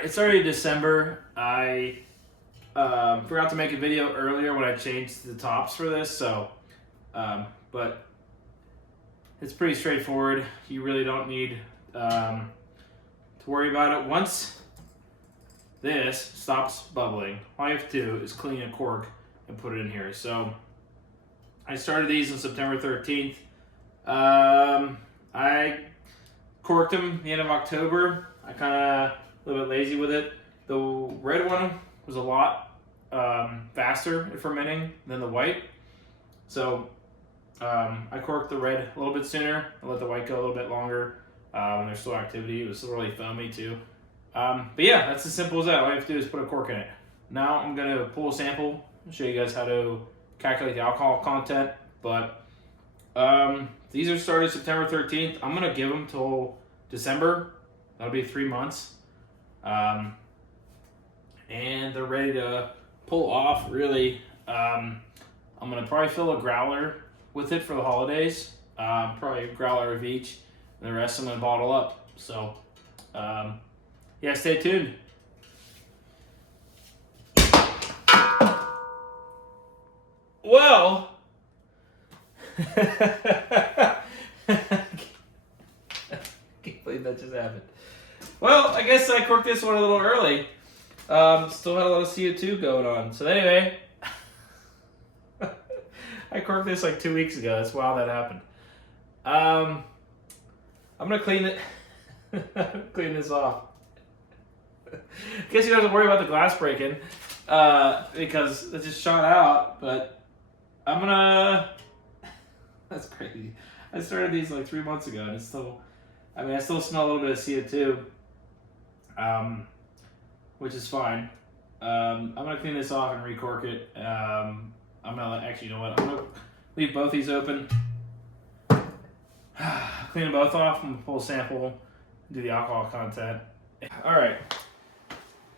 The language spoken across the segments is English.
right, it's already December. I forgot to make a video earlier when I changed the tops for this, so but it's pretty straightforward. You really don't need to worry about it. Once this stops bubbling, all you have to do is clean a cork and put it in here. So I started these on September 13th. I corked them the end of October. I kind of a little bit lazy with it. The red one was a lot faster at fermenting than the white. So I corked the red a little bit sooner and let the white go a little bit longer when there's still activity. It was still really foamy too. But yeah, that's as simple as that. All you have to do is put a cork in it. Now I'm going to pull a sample and show you guys how to calculate the alcohol content. But these are started September 13th. I'm going to give them till December. That'll be 3 months. And they're ready to pull off, really. I'm going to probably fill a growler with it for the holidays. Probably a growler of each. And the rest I'm going to bottle up. So, yeah, stay tuned. Well, I can't believe that just happened. Well, I guess I corked this one a little early. Still had a lot of CO2 going on. So anyway, I corked this like 2 weeks ago. That's wild that happened. I'm gonna clean it. Clean this off. Guess you don't have to worry about the glass breaking because it just shot out. But I'm gonna. That's crazy. I started these like 3 months ago, and it's still. I mean, I still smell a little bit of CO2. Which is fine. I'm gonna clean this off and recork it. I'm gonna actually, you know what? I'm gonna leave both these open. Clean them both off. I'm gonna pull a sample, do the alcohol content. All right.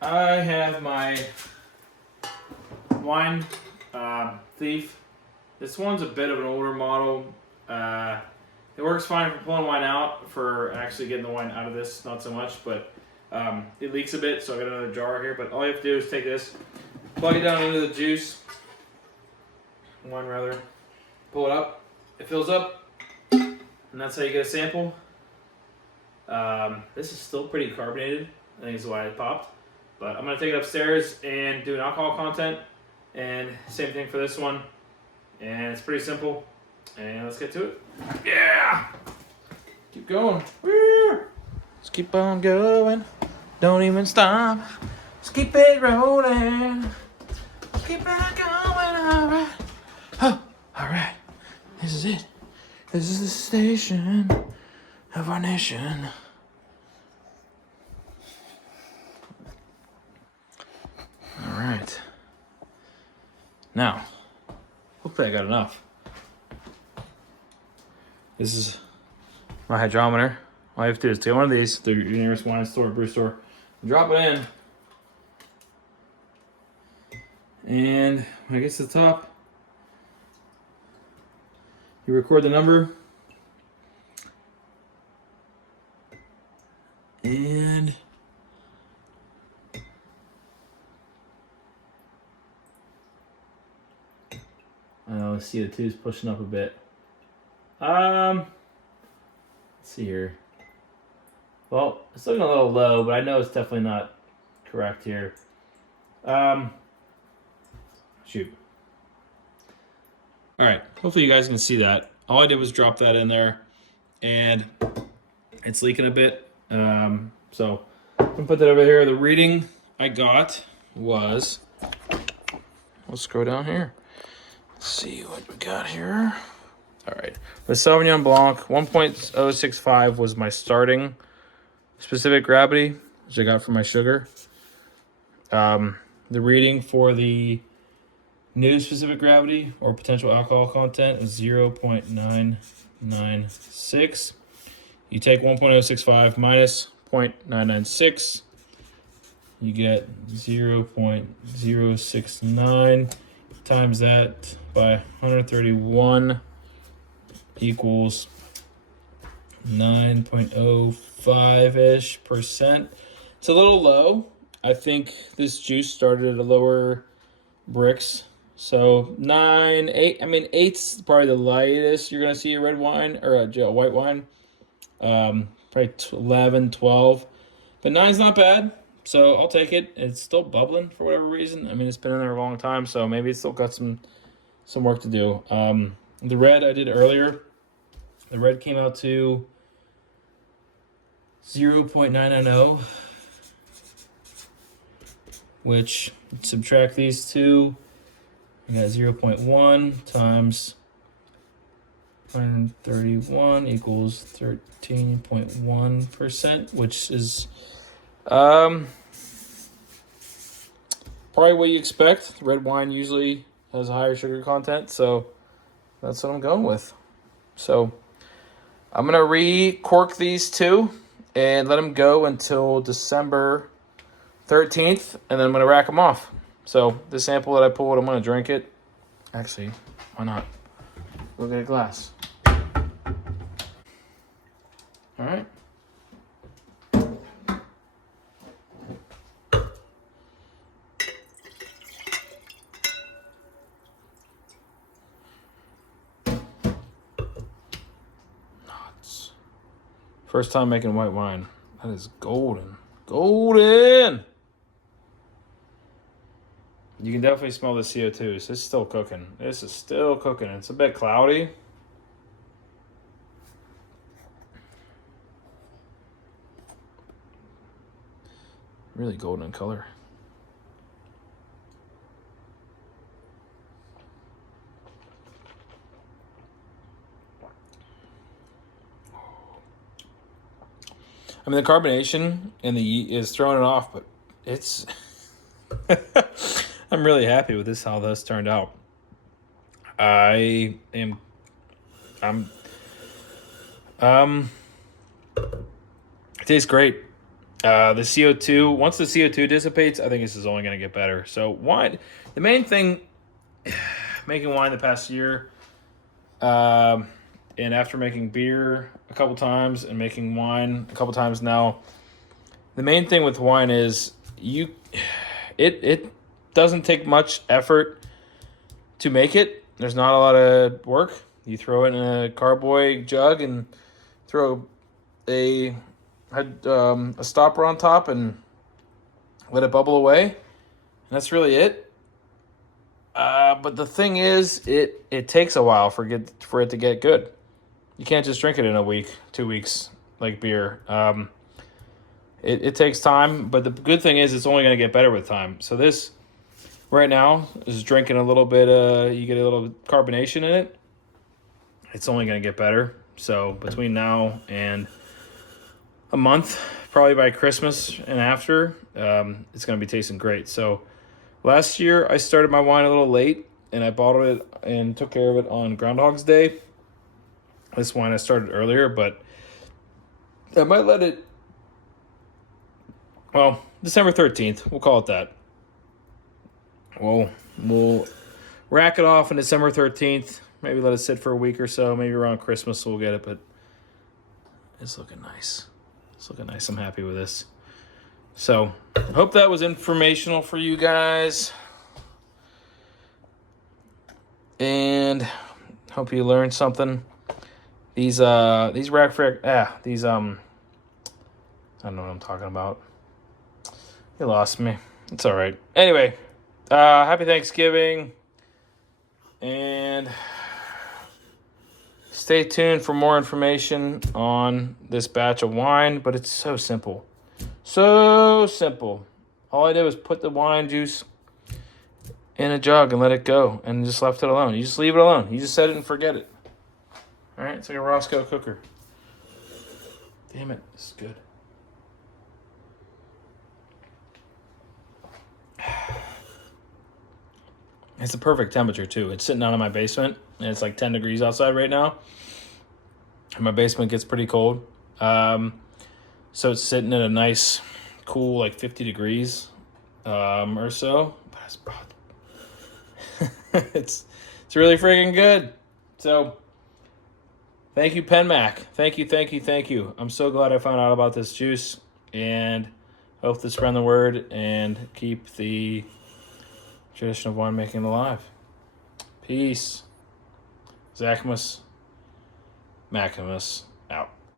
I have my wine thief. This one's a bit of an older model. It works fine for pulling wine out. For actually getting the wine out of this, not so much, but it leaks a bit, so I got another jar here. But all you have to do is take this, plug it down into the juice, wine rather, pull it up. It fills up, and that's how you get a sample. This is still pretty carbonated. I think is why it popped. But I'm gonna take it upstairs and do an alcohol content, and same thing for this one. And it's pretty simple. And let's get to it. Yeah, keep going. Woo! Let's keep on going. Don't even stop. Let's keep it rolling. Let's keep it going. All right. Oh, all right. This is it. This is the station of our nation. All right. Now, hopefully I got enough. This is my hydrometer. All you have to do is take one of these to your nearest wine store, brew store, drop it in, and when it gets to the top, you record the number, and the CO2 is pushing up a bit. Let's see here. Well, it's looking a little low, but I know it's definitely not correct here. Shoot. All right, hopefully you guys can see that. All I did was drop that in there, and it's leaking a bit. So I'm gonna put that over here. The reading I got was, let's scroll down here. Let's see what we got here. All right, the Sauvignon Blanc 1.065 was my starting specific gravity, which I got from my sugar. The reading for the new specific gravity or potential alcohol content is 0.996. You take 1.065 minus 0.996, you get 0.069 times that by 131 equals 9.05-ish%. It's a little low. I think this juice started at a lower bricks. So 9, 8. I mean, 8's probably the lightest you're gonna see a red wine or a white wine. Probably 11, 12. But 9's not bad. So I'll take it. It's still bubbling for whatever reason. I mean, it's been in there a long time, so maybe it's still got some work to do. The red I did earlier. The red came out to 0.990, which subtract these two. We got 0.1 times 131 equals 13.1%, which is probably what you expect. Red wine usually has a higher sugar content, so that's what I'm going with. So I'm going to re-cork these two and let them go until December 13th, and then I'm going to rack them off. So the sample that I pulled, I'm going to drink it. Actually, why not? We'll get a glass. All right. Nuts. First time making white wine. That is golden. Golden! You can definitely smell the CO2. So it's still cooking. This is still cooking. It's a bit cloudy. Really golden in color. I mean, the carbonation and the yeast is throwing it off, but it's... I'm really happy with this, how this turned out. It tastes great. The CO2, once the CO2 dissipates, I think this is only going to get better. So wine, the main thing, making wine the past year, and after making beer a couple times and making wine a couple times now, the main thing with wine is it doesn't take much effort to make it. There's not a lot of work. You throw it in a carboy jug and throw a stopper on top and let it bubble away. And that's really it. But the thing is, it takes a while for it to get good. You can't just drink it in a week, 2 weeks, like beer. It takes time, but the good thing is it's only going to get better with time. So this right now is drinking a little bit, you get a little carbonation in it. It's only going to get better. So between now and a month, probably by Christmas and after, it's going to be tasting great. So last year I started my wine a little late, and I bottled it and took care of it on Groundhog's Day. This wine I started earlier, but I might let it, well, December 13th, we'll call it that. We'll rack it off on December 13th, maybe let it sit for a week or so, maybe around Christmas we'll get it, but it's looking nice. It's looking nice. I'm happy with this. So, I hope that was informational for you guys. And hope you learned something. These I don't know what I'm talking about. You lost me. It's all right. Anyway, happy Thanksgiving. And stay tuned for more information on this batch of wine, but it's so simple. So simple. All I did was put the wine juice in a jug and let it go and just left it alone. You just leave it alone. You just set it and forget it. All right, it's like a Roscoe cooker. Damn it, this is good. It's the perfect temperature too. It's sitting out in my basement, and it's like 10 degrees outside right now. And my basement gets pretty cold. So it's sitting at a nice, cool, like 50 degrees or so. But it's really freaking good. So thank you, PenMac. Thank you. I'm so glad I found out about this juice, and Hope to spread the word and keep the tradition of winemaking alive. Peace. Zachamus Maximus out.